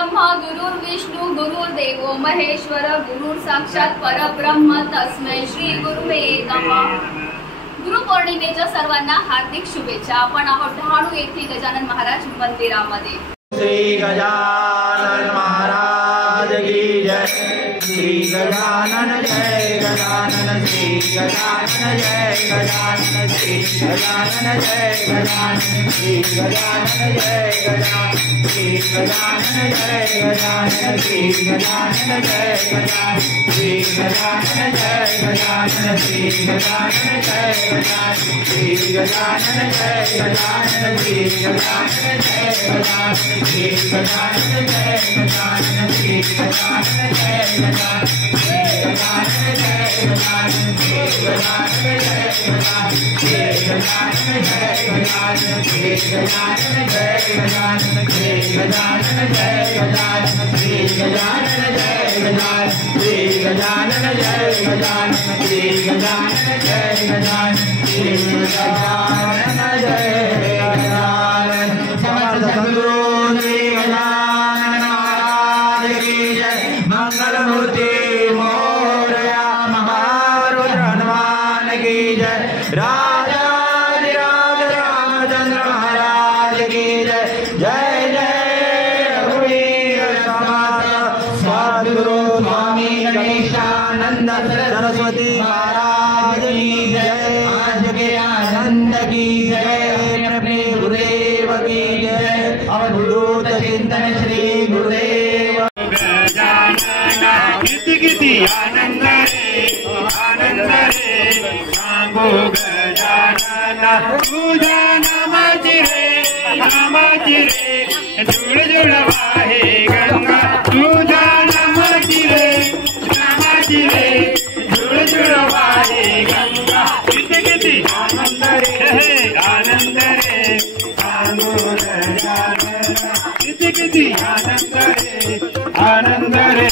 ब्रह्मा गुरुर्विष्णू गुरुर्देवो महेश्वर गुरुर साक्षात परब्रह्म तस्मै श्री गुरुवे नमः। गुरुपौर्णिमेच्या सर्वांना हार्दिक शुभेच्छा। आपण आहोत डहाणू येथील गजानन महाराज मंदिरामध्ये। श्री गजानन महाराज की जय। श्री गजानन जय गजानन श्री गजानन जय गजानन श्री गजानन जय गजानन श्री गजानन जय गजानन श्री गजानन जय गजानन श्री गजानन जय गजानन श्री गजानन जय गजानन श्री गजानन जय गजानन श्री गजानन जय गजानन श्री गजानन जय गजानन श्री गजानन जय गजानन श्री गजानन जय गजानन मंगलमूर्ति मोरया महारुद्र हनुमान की जय। राजाधिराज रामचंद्र महाराज की जय। जय जय रघुवीर समर्थ सद्गुरु स्वामी गणेशानंद सरस्वती महाराज की जय। आज के आनंद की जय। अपने गुरुदेव की जय। अवधूत चिंतन श्री गुरुदेव। किती आनंद रे सांगो गजानन तुझ्या नामाची रे जुळ जुळ वाहे गंगा तुझ्या नामाची रे जुळ जुळ वाहे गंगा। किती आनंद रे सांगो गजानन किती आनंद रे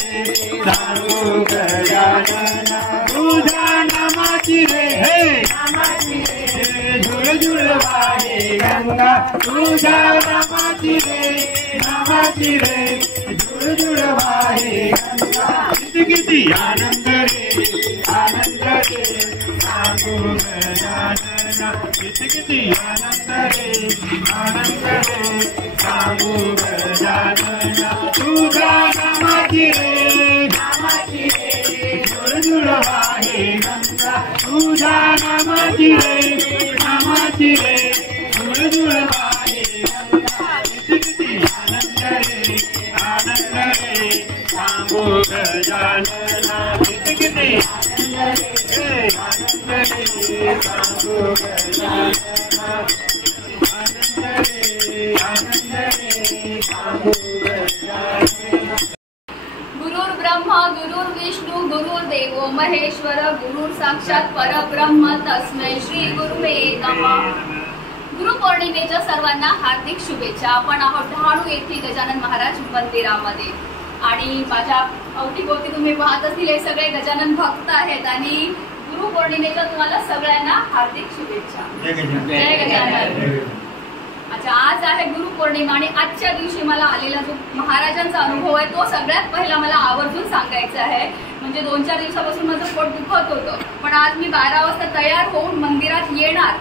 सांगो गजानन तुझ्या नामाची रे जुळ जुळ वाहे गंगा तुझ्या नामाची रे जुळ जुळ वाहे गंगा। किती आनंद रे सांगो गजानन किती आनंद रे सांगो गजानन तुझ्या नामाची रे जुळ जुळ वाहे गंगा तुझ्या नामाची रे जुळ जुळ वाहे गंगा। किती आनंद रे सांगो गजानन किती आनंद रे सांगो गजानन गुरुर् ब्रह्मा गुरुर्विष्णू गुरुर्देवो महेश्वर गुरुर साक्षात परब्रह्म तस्मै श्री गुरुवे नमः। गुरुपौर्णिमेच्या सर्वांना हार्दिक शुभेच्छा। आपण आहोत डहाणू येथील गजानन महाराज मंदिरामध्ये आणि माझ्या अवतीभोवती तुम्ही पाहत असतील हे सगळे गजानन भक्त आहेत आणि गुरुपौर्णिमेच्या तुम्हाला सगळ्यांना हार्दिक शुभेच्छा। जय गजानन। अच्छा, आज आहे गुरुपौर्णिमा आणि आजच्या दिवशी मला आलेला जो महाराजांचा अनुभव आहे तो सगळ्यात पहिला मला आवर्जून सांगायचा आहे। म्हणजे 2-4 दिवसापासून माझं पोट दुखत होतं, पण आज मी 12 वाजता तयार होऊन मंदिरात येणार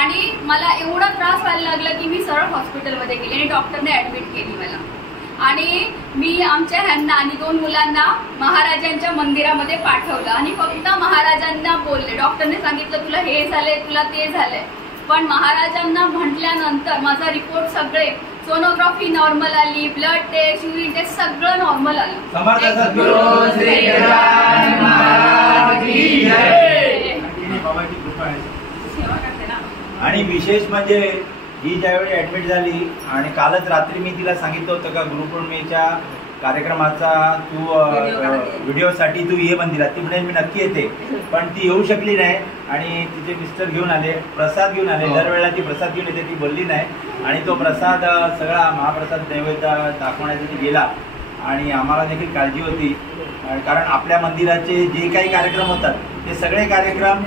आणि मला एवढा त्रास व्हायला लागला की मी सरळ हॉस्पिटलमध्ये गेले आणि डॉक्टरने ऍडमिट केली मला। आणि मी आमच्या ह्यांना आणि 2 मुलांना महाराजांच्या मंदिरामध्ये पाठवलं आणि फक्त महाराजांना बोलले। डॉक्टरने सांगितलं तुला हे झालंय तुला ते झालंय, पण महाराजांना म्हटल्यानंतर माझा रिपोर्ट सगळे सोनोग्राफी नॉर्मल आली, ब्लड टेस्ट युरिन टेस्ट सगळं नॉर्मल आलं। आणि विशेष म्हणजे ही ज्यावेळी ऍडमिट झाली आणि कालच रात्री मी तिला सांगितलं होतं का गुरुपौर्णिमेच्या कार्यक्रमाचा तू व्हिडिओसाठी तू ये मंदिरात। ती म्हणजे मी नक्की येते, पण ती येऊ शकली नाही आणि तिचे मिस्टर घेऊन आले, प्रसाद घेऊन आले। दरवेळेला ती प्रसाद घेऊन येते, ती बोलली नाही आणि तो प्रसाद सगळा महाप्रसाद नैवेद्य दाखवण्यासाठी गेला आणि आम्हाला देखील काळजी होती कारण आपल्या मंदिराचे जे काही कार्यक्रम होतात ते सगळे कार्यक्रम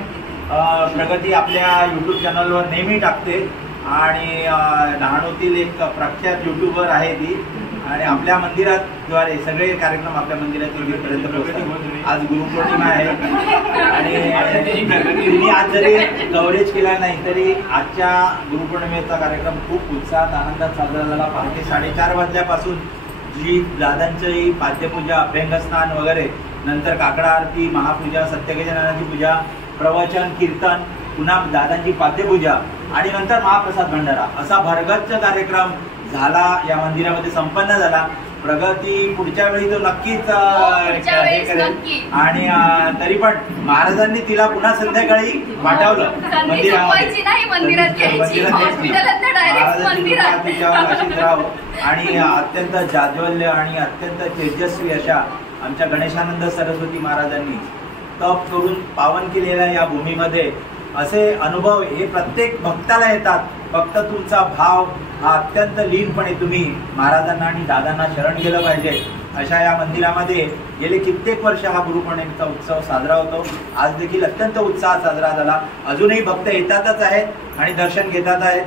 प्रगती आपल्या यूट्यूब चॅनलवर नेहमी टाकते आणि डहाणूतील एक प्रख्यात यूट्यूबर आहे ती आणि आपल्या मंदिराद्वारे सगळे कार्यक्रम आपल्या मंदिरात पर्यंत पोहोचतात. आज गुरुपौर्णिमा आहे आणि तुम्ही आज जरी कव्हरेज केला नाही तरी आजच्या गुरुपौर्णिमेचा कार्यक्रम खूप उत्साहात आनंदात साजरा झाला. पहाटे 4:30 वाजल्यापासून जी दादांची पाद्यपूजा, अभ्यंगस्नान वगैरे, नंतर काकडा आरती, महापूजा, सत्यगजाननाची पूजा, प्रवचन, कीर्तन, पुन्हा दादांची पाद्यपूजा आणि नंतर महाप्रसाद भंडारा असा भरगच्च कार्यक्रम झाला, या मंदिरामध्ये संपन्न झाला. प्रगती पुढच्या वेळी तो नक्कीच हे करेल. आणि तरी पण महाराजांनी तिला पुन्हा संध्याकाळी पाठवलं अशीच राहो. आणि अत्यंत जाज्वल्य आणि अत्यंत तेजस्वी अशा आमच्या गणेशानंद सरस्वती महाराजांनी तप करून पावन केलेल्या या भूमीमध्ये असे अनुभव हे प्रत्येक भक्ताला येतात. फक्त तुमचा भाव हा अत्यंत लीनपणे तुम्ही महाराजांना आणि दादांना शरण गेलं पाहिजे. अशा या मंदिरामध्ये गेले कित्येक वर्ष हा गुरुपौर्णिमेचा उत्सव साजरा होतो. आज देखील अत्यंत उत्साहात साजरा झाला. अजूनही भक्त येतातच आहेत आणि दर्शन घेतात आहेत.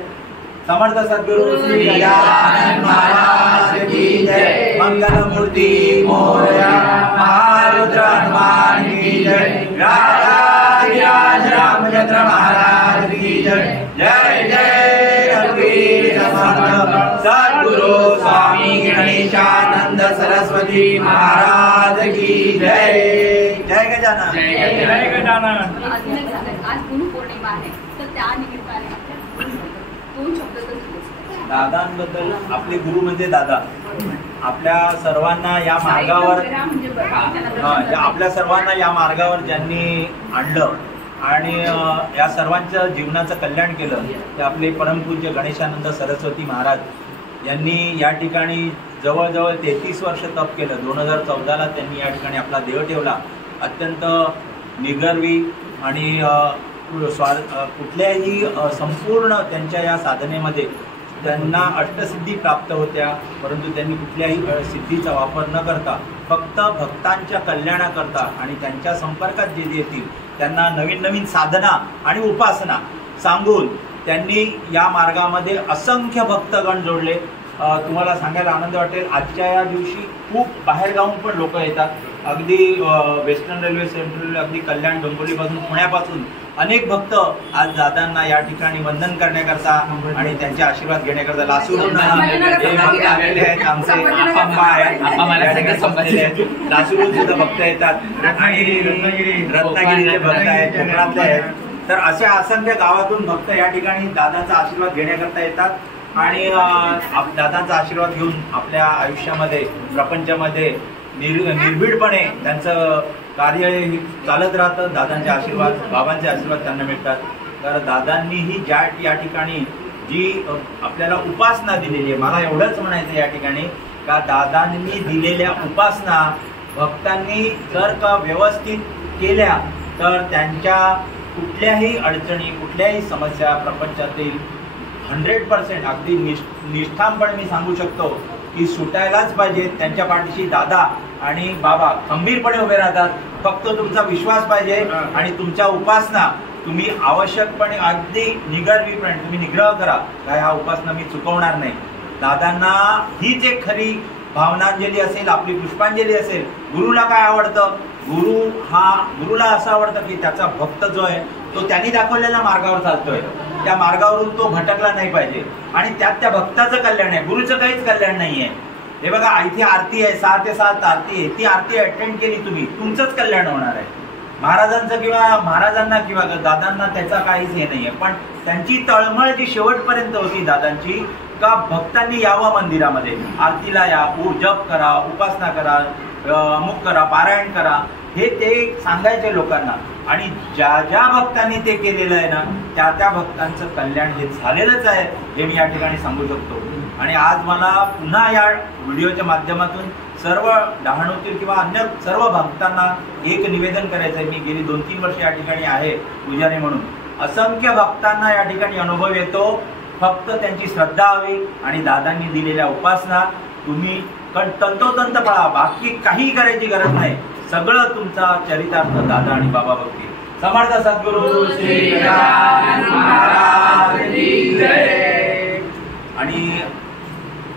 समर्थ सद्गुरु श्री गजानन महाराज की जय. मंगल मूर्ती मोरया, महारुद्र हनुमान की जय. राज रामचंद्र महाराज की जय. जय जय रघुवीर समर्थ सद्गुरु स्वामी गणेशानंद सरस्वती महाराज की जय. जय गजानन. जय गजानन. आज गुरुपौर्णिमा आहे तर त्या निमित्ताने दोन शब्द दादांबद्दल. आपले गुरु म्हणजे दादा. आपल्या सर्वांना या मार्गावर आपल्या सर्वांना या मार्गावर ज्यांनी आणलं आणि या सर्वांच्या जीवनाचं कल्याण केलं ते आपले परमपूज्य गणेशानंद सरस्वती महाराज यांनी या ठिकाणी जवळजवळ 33 वर्ष तप केलं. 2014ला त्यांनी या ठिकाणी आपला देव ठेवला. अत्यंत निगर्वी आणि कुठल्याही संपूर्ण त्यांच्या या साधनेमध्ये त्यांना अष्टसिद्धी प्राप्त होत्या, परंतु त्यांनी कुठल्याही सिद्धीचा वापर न करता फक्त भक्तांच्या कल्याणाकरता आणि त्यांच्या संपर्कात जे येतील त्यांना नवीन नवीन साधना आणि उपासना सांगून त्यांनी या मार्गामध्ये असंख्य भक्तगण जोडले. तुम्हाला सांगायला आनंद वाटेल, आजच्या या दिवशी खूप बाहेरगावून पण लोक येतात. अगदी वेस्टर्न रेल्वे, सेंट्रल, अगदी कल्याण, डोंबिवलीपासून, पुण्यापासून अनेक भक्त आज दादांना या ठिकाणी वंदन करण्याकरता आणि त्यांचे आशीर्वाद घेण्याकरता लासूरून हे भक्त आलेले आहेत. आमचे आप्पा आहेत, लासूरून सुद्धा भक्त येतात आणि रत्नागिरीचे भक्त आहेत, कोकणातले आहेत. तर अशा असंख्य गावातून भक्त या ठिकाणी दादाचा आशीर्वाद घेण्याकरता येतात आणि दादांचा आशीर्वाद घेऊन आपल्या आयुष्यामध्ये, प्रपंचामध्ये निर्भीडपणे त्यांचं कार्य चालत राहतं. दादांचे आशीर्वाद, बाबांचे आशीर्वाद त्यांना मिळतात. तर दादांनीही या ठिकाणी जी आपल्याला उपासना दिलेली आहे, मला एवढंच म्हणायचं या ठिकाणी का दादांनी दिलेल्या उपासना भक्तांनी जर का व्यवस्थित केल्या तर त्यांच्या कुठल्याही अडचणी, कुठल्याही समस्या प्रपंचातील 100% अगदी निष्ठामपणे मी सांगू शकतो की सुटायलाच पाहिजे. त्यांच्या पाठीशी दादा आणि बाबा खंबीरपणे उभे राहतात. फक्त तुमचा विश्वास पाहिजे आणि तुमच्या उपासना तुम्ही आवश्यकपणे अगदी निगर्वीपणे तुम्ही निग्रह करा का ह्या उपासना मी चुकवणार नाही. दादांना हीच एक खरी भावनांजली असेल, आपली पुष्पांजली असेल. गुरुला काय आवडतं? गुरुला असं आवडतं की त्याचा भक्त जो आहे तो त्यांनी दाखवलेल्या मार्गावर चालतोय, त्या मार्गावरून तो भटकला नाही पाहिजे आणि त्यात त्या भक्ताचं कल्याण आहे, गुरुचं काहीच कल्याण नाहीये. हे बघा, इथे आरती आहे, 6 ते 7 आरती आहे. ती आरती अटेंड केली तुम्ही, तुमचंच कल्याण होणार आहे. महाराजांचं किंवा महाराजांना किंवा दादांना त्याचा काहीच हे नाहीये. पण त्यांची तळमळ जी शेवटपर्यंत होती दादांची का भक्तांनी यावं मंदिरामध्ये, आरतीला या, जप करा, उपासना करा, अमुक करा, पारायण करा, हे ते सांगायचे लोकांना. आणि ज्या ज्या भक्तांनी ते केलेलं आहे ना त्या त्या भक्तांचं कल्याण हे झालेलंच आहे हे मी या ठिकाणी सांगू शकतो. आणि आज मला पुन्हा या व्हिडिओच्या माध्यमातून सर्व डहाणूतील किंवा अन्य सर्व भक्तांना एक निवेदन करायचं आहे. मी गेली 2-3 वर्ष या ठिकाणी आहे पुजारी म्हणून. असंख्य भक्तांना या ठिकाणी अनुभव येतो. फक्त त्यांची श्रद्धा हवी आणि दादांनी दिलेल्या उपासना तुम्ही तंतोतंत पळा, बाकी काही करायची गरज नाही. सगळं तुमचा चरितार्थ दादा आणि बाबा बघतील. समर्थ सद्गुरु श्री गजानन महाराज की जय. आणि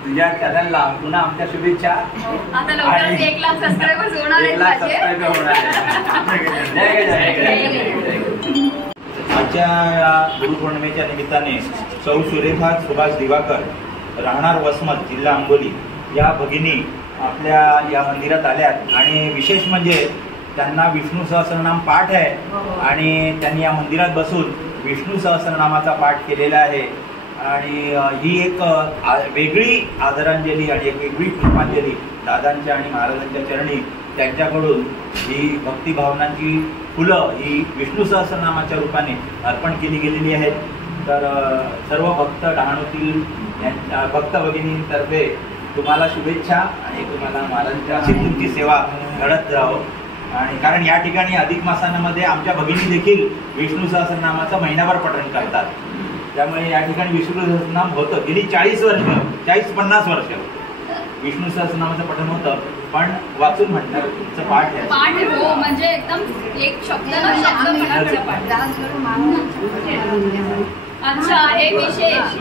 तुझ्या चॅनलला पुन्हा आमच्या शुभेच्छा. आता लवकरच 1 लाख सबस्क्रायबर्स होणार आहेत माझे. आजच्या गुरुपौर्णिमेच्या निमित्ताने सौ सुरेखा सुभाष दिवाकर राहणार वसमत जिल्हा अंबोली या भगिनी आपल्या या मंदिरात आल्यात आणि विशेष म्हणजे त्यांना विष्णू सहस्रनाम पाठ आहे आणि त्यांनी या मंदिरात बसून विष्णू सहस्रनामाचा पाठ केलेला आहे आणि ही एक वेगळी आदरांजली आणि एक वेगळी पुष्पांजली दादांच्या आणि महाराजांच्या चरणी त्यांच्याकडून ही भक्तिभावनांची फुलं ही विष्णू सहस्रनामाच्या रूपाने अर्पण केली गेलेली आहेत. तर सर्व भक्त डहाणूतील भक्त भगिनींतर्फे तुम्हाला शुभेच्छा आणि तुम्हाला महाराजांच्या अशी तुमची सेवा घडत राहो. आणि कारण या ठिकाणी अधिक मासामध्ये आमच्या भगिनी देखील विष्णू सहस्रनामाचं महिनाभर पठण करतात. त्यामुळे या ठिकाणी विष्णू सहस्रनाम होतं गेली 40-50 वर्ष विष्णू सहस्रनामाचं पठण होतं पण वाचून म्हणतात पाठ आहे. हो म्हणजे एकदम एक शब्द न शब्द पाठ. अच्छा हे विशेष.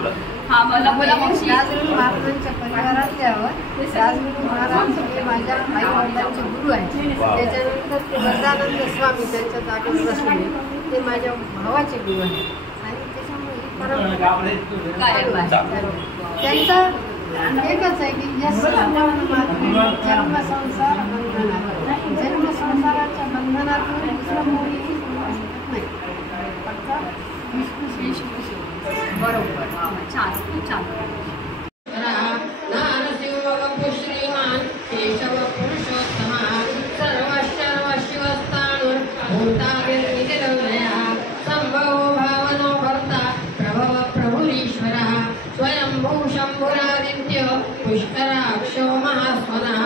हा मला राजगुरू महाराजांच्या परिवारात यावं. राजगुरू महाराज हे माझ्या आई वडिलांचे गुरु आहेत. त्याच्यानंतर ते वरदानंद स्वामी त्यांच्या जागेवर बसले ते माझ्या भावाचे गुरु आहेत आणि त्याच्यामुळे ही परंपरा त्यांचं एकच आहे की जन्मसंसार बंधनात जन्मसंसाराच्या बंधनातून दुसरं मुली नाही फक्त विष्णू बरोबर. छान खूप छान. श्रीमान केशव पुरुषोत्तम संभव भावनो भर्ता प्रभव प्रभुरीश्वर स्वयंभू शंभुरादित्य पुष्कराक्षो महास्वनः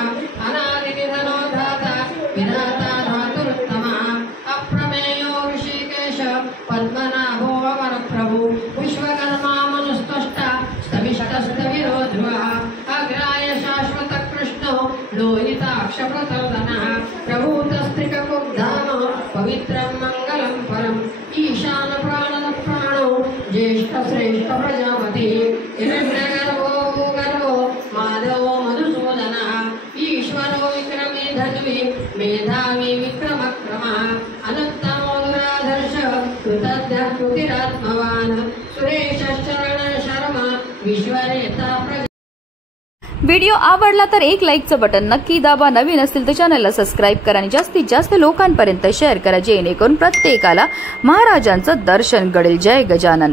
अनादिनिधनो धाता विधाता धातुरुत्तमः अप्रमेयो ऋषिकेश पद्मनाभो अमर प्रभु विश्वकर्मा मनुस्तष्टा स्तविष्टस्तविरो ध्रुवः अग्राय शाश्वत कृष्णो लोहिताक्ष प्रतर्दनः प्रभूतस्त्रिककुब्धानो पवित्रं मङ्गलं परम् ईशान प्राणद प्राणो ज्येष्ठ श्रेष्ठ प्रजापति हिरण्यगर्भो भूगर्भो माधवो मधुसूदनः ईश्वरो विक्रमे धन्वी मेधावी विक्रमक्रमः अनन्तमोदराधर्ष कृतज्ञ कृतिरात्मवान् सुरेश शरण शर्मा विश्वरेता. व्हिडिओ आवडला तर एक लाईकचं बटन नक्की दाबा. नवीन असतील तर चॅनलला सबस्क्राईब करा आणि जास्तीत जास्त लोकांपर्यंत शेअर करा जेणेकरून प्रत्येकाला महाराजांचं दर्शन घडेल. जय गजानन.